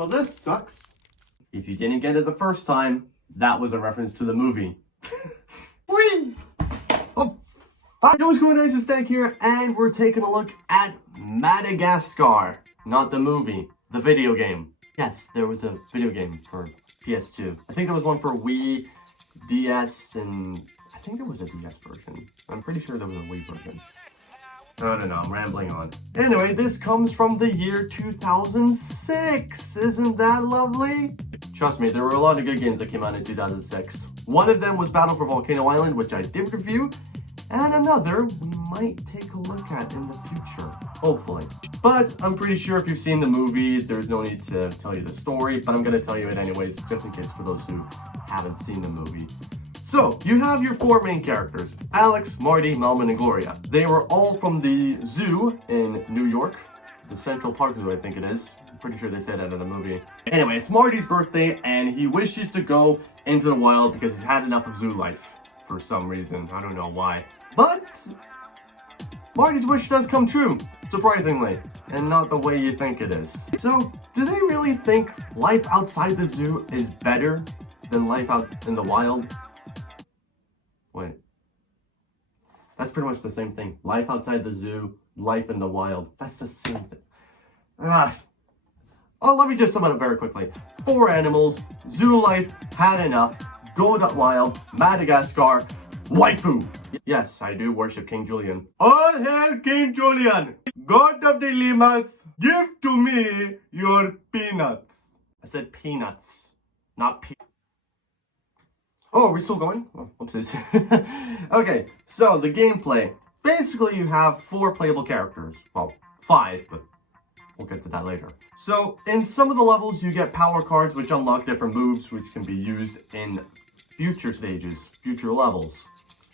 Well, this sucks. If you didn't get it the first time, that was a reference to the movie. Whee! Oh, hi, what's going on? It's Stank here, and we're taking a look at Madagascar. Not the movie, the video game. Yes, there was a video game for PS2. I think there was one for Wii, DS, and I think there was a DS version. I'm pretty sure there was a Wii version. I don't know, I'm rambling on. Anyway, this comes from the year 2006. Isn't that lovely? Trust me, there were a lot of good games that came out in 2006. One of them was Battle for Volcano Island, which I did review, and another we might take a look at in the future, hopefully. But I'm pretty sure if you've seen the movie, there's no need to tell you the story, but I'm going to tell you it anyways, just in case for those who haven't seen the movie. So, you have your four main characters, Alex, Marty, Melman, and Gloria. They were all from the zoo in New York, the Central Park Zoo, I think it is. I'm pretty sure they said that in the movie. Anyway, it's Marty's birthday, and he wishes to go into the wild because he's had enough of zoo life for some reason. I don't know why. But Marty's wish does come true, surprisingly, and not the way you think it is. So, do they really think life outside the zoo is better than life out in the wild? Wait. That's pretty much the same thing. Life outside the zoo, life in the wild. That's the same thing. Oh, let me just sum it up very quickly. Four animals, zoo life, had enough, go to wild, Madagascar, waifu. Yes, I do worship King Julian. All hail King Julian, God of the Limas, give to me your peanuts. I said peanuts, not peanuts. Oh, are we still going? Oh, whoopsies. Okay, so the gameplay. Basically, you have four playable characters. Well, five, but we'll get to that later. So, in some of the levels, you get power cards which unlock different moves which can be used in future stages, future levels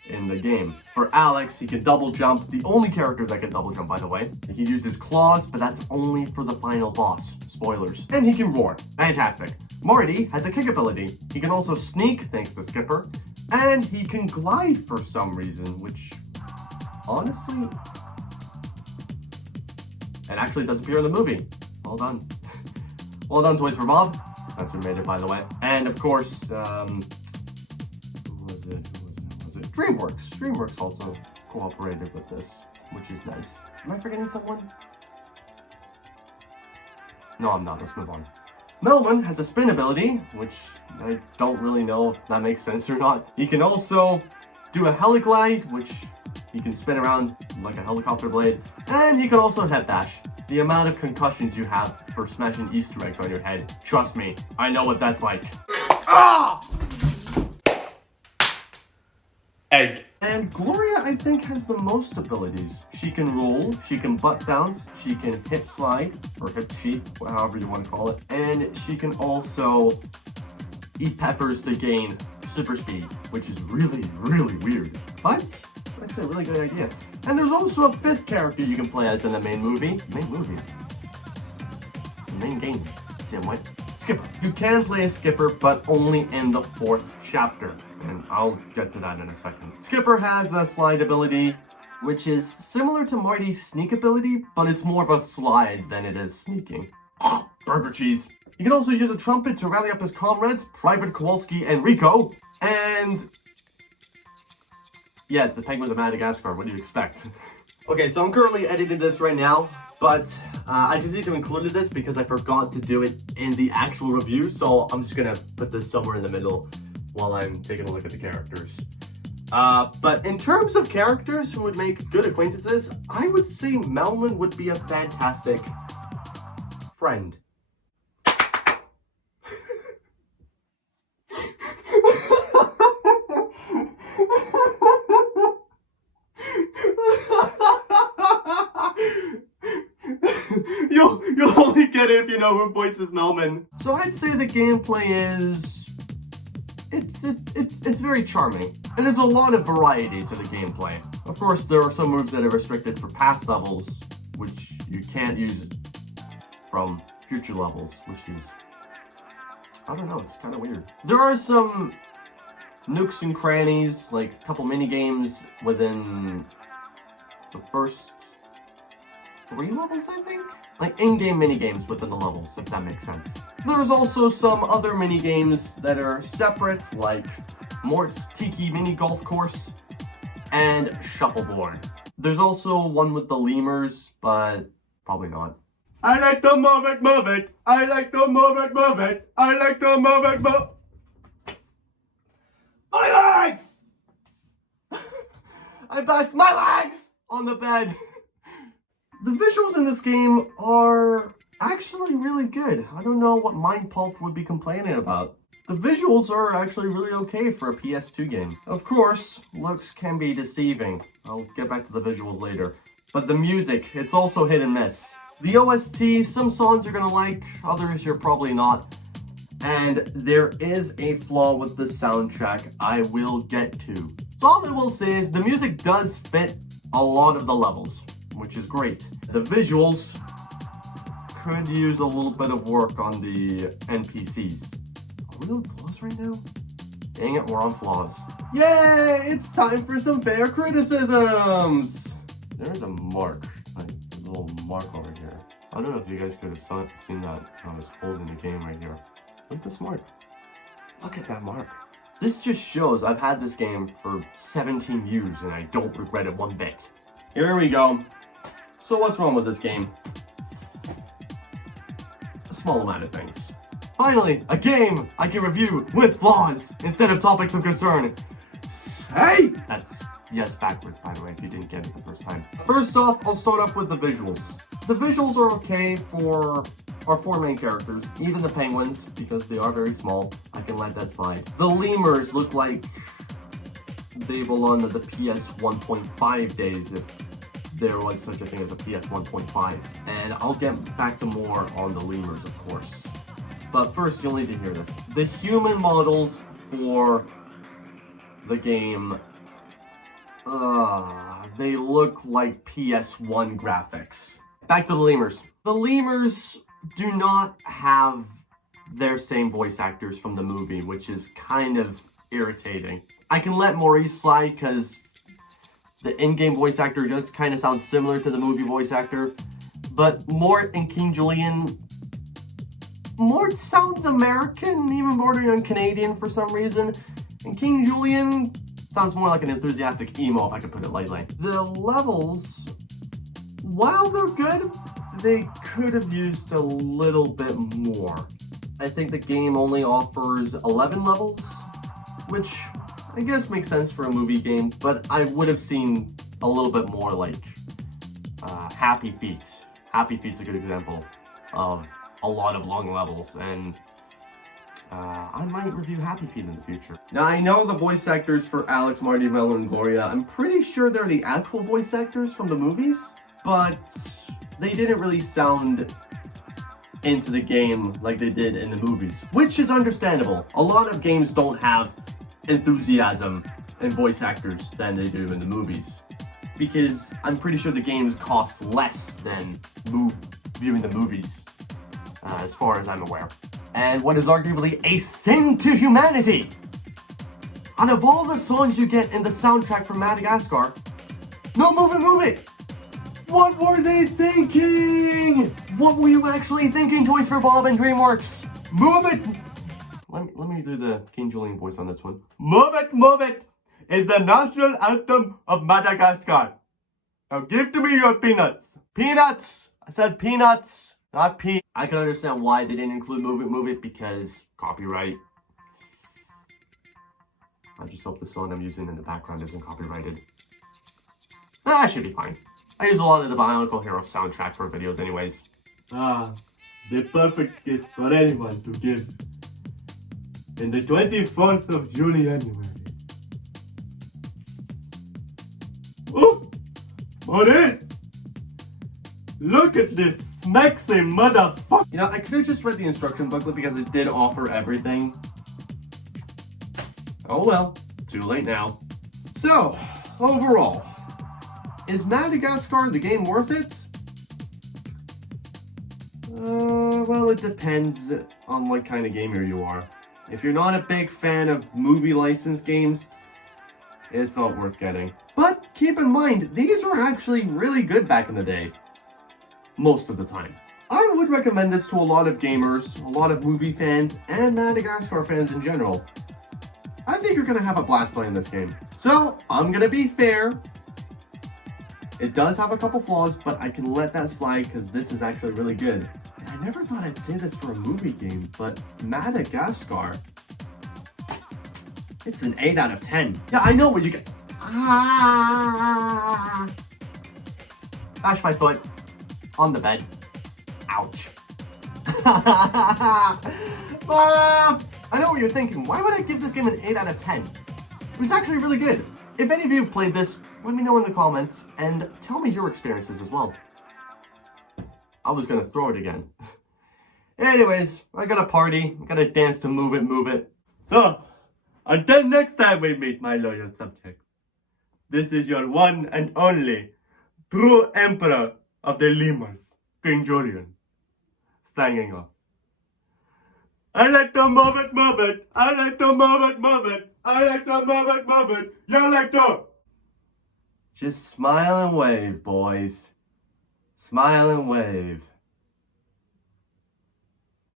in the game. For Alex, he can double jump. The only character that can double jump, by the way. He can use his claws, but that's only for the final boss. Spoilers. And he can roar. Fantastic. Marty has a kick ability. He can also sneak, thanks to Skipper, and he can glide for some reason, which, honestly, it actually does appear in the movie. Well done. Well done, Toys for Bob. That's who made it, by the way. And, of course, who was it? DreamWorks. DreamWorks also cooperated with this, which is nice. Am I forgetting someone? No, I'm not. Let's move on. Melman has a spin ability, which I don't really know if that makes sense or not. He can also do a heliglide, which he can spin around like a helicopter blade. And he can also head bash. The amount of concussions you have for smashing Easter eggs on your head, trust me, I know what that's like. Ah! Egg. And Gloria, I think, has the most abilities. She can roll, she can butt bounce, she can hip slide, or hip cheat, however you want to call it. And she can also eat peppers to gain super speed, which is really, really weird. But it's actually a really good idea. And there's also a fifth character you can play as in the main movie. The main game. Dimwit. Skipper. You can play as Skipper, but only in the fourth chapter. And I'll get to that in a second. Skipper has a slide ability, which is similar to Marty's sneak ability, but it's more of a slide than it is sneaking. Burger cheese. He can also use a trumpet to rally up his comrades, Private Kowalski and Rico. And yeah, it's the Penguins of Madagascar. What do you expect? Okay, so I'm currently editing this right now, but I just need to include this because I forgot to do it in the actual review, so I'm just gonna put this somewhere in the middle while I'm taking a look at the characters. But in terms of characters who would make good acquaintances, I would say Melman would be a fantastic friend. You'll only get it if you know who voices Melman. So I'd say the gameplay is it's very charming, and there's a lot of variety to the gameplay. Of course, there are some moves that are restricted for past levels, which you can't use from future levels, which is, I don't know, it's kind of weird. There are some nooks and crannies, like a couple mini games within the first 3 levels, I think. like in-game mini-games within the levels, if that makes sense. There's also some other mini-games that are separate, like Mort's Tiki Mini Golf Course and Shuffleboard. There's also one with the lemurs, but probably not. I like to move it, move it. I like to move it, move it. I like to move it, move. My legs! I bashed my legs on the bed. The visuals in this game are actually really good. I don't know what Mind Pulp would be complaining about. The visuals are actually really okay for a PS2 game. Of course, looks can be deceiving. I'll get back to the visuals later. But the music, it's also hit and miss. The OST, some songs you're gonna like, others you're probably not. And there is a flaw with the soundtrack I will get to. So all I will say is the music does fit a lot of the levels, which is great. The visuals could use a little bit of work on the NPCs. Are we on flaws right now? Dang it, we're on flaws. Yay! It's time for some fair criticisms! There's a mark, like a little mark over here. I don't know if you guys could have seen that when I was holding the game right here. Look at this mark. Look at that mark. This just shows I've had this game for 17 years and I don't regret it one bit. Here we go. So what's wrong with this game? A small amount of things. Finally, a game I can review with flaws instead of topics of concern. Say! That's yes backwards, by the way, if you didn't get it the first time. First off, I'll start off with the visuals. The visuals are okay for our four main characters, even the penguins, because they are very small. I can let that slide. The lemurs look like they belong to the PS 1.5 days, if there was such a thing as a PS 1.5. And I'll get back to more on the lemurs, of course. But first, you'll need to hear this. The human models for the game, they look like PS1 graphics. Back to the lemurs. The lemurs do not have their same voice actors from the movie, which is kind of irritating. I can let Maurice slide because the in-game voice actor just kind of sounds similar to the movie voice actor. But Mort and King Julian, Mort sounds American, even bordering on Canadian for some reason. And King Julian sounds more like an enthusiastic emo, if I could put it lightly. The levels, while they're good, they could have used a little bit more. I think the game only offers 11 levels, which I guess makes sense for a movie game, but I would have seen a little bit more like Happy Feet. Happy Feet's a good example of a lot of long levels, and I might review Happy Feet in the future. Now, I know the voice actors for Alex, Marty, Mello, and Gloria. I'm pretty sure they're the actual voice actors from the movies, but they didn't really sound into the game like they did in the movies, which is understandable. A lot of games don't have enthusiasm and voice actors than they do in the movies, because I'm pretty sure the games cost less than viewing the movies, as far as I'm aware. And what is arguably a sin to humanity! Out of all the songs you get in the soundtrack from Madagascar, no, move it! What were they thinking? What were you actually thinking, Toys for Bob and DreamWorks? Move it! Let me do the King Julian voice on this one. Move it is the national anthem of Madagascar. Now give to me your peanuts. Peanuts! I said peanuts, not pea. I can understand why they didn't include Move It, because copyright. I just hope the song I'm using in the background isn't copyrighted. That should be fine. I use a lot of the Bionicle Hero soundtrack for videos anyways. The perfect gift for anyone to give in the 24th of January. Oh! What is? Look at this smexy motherfucker! You know, I could have just read the instruction booklet because it did offer everything. Oh well, too late now. So, overall, is Madagascar the game worth it? Well, it depends on what kind of gamer you are. If you're not a big fan of movie license games, it's not worth getting. But keep in mind, these were actually really good back in the day. Most of the time. I would recommend this to a lot of gamers, a lot of movie fans, and Madagascar fans in general. I think you're going to have a blast playing this game. So, I'm going to be fair. It does have a couple flaws, but I can let that slide because this is actually really good. And I never thought I'd say this for a movie game, but Madagascar, it's an 8 out of 10. Yeah, I know what you get. Bash my foot on the bed. Ouch. I know what you're thinking. Why would I give this game an 8 out of 10? It was actually really good. If any of you have played this, let me know in the comments and tell me your experiences as well. I was gonna throw it again. Anyways, I got a party. I gotta dance to move it. So, until next time we meet, my loyal subjects. This is your one and only true emperor of the lemurs, King Julian, signing off. I like to move it. I like to move it. I like to move it. You like to. Just smile and wave, boys. Smile and wave.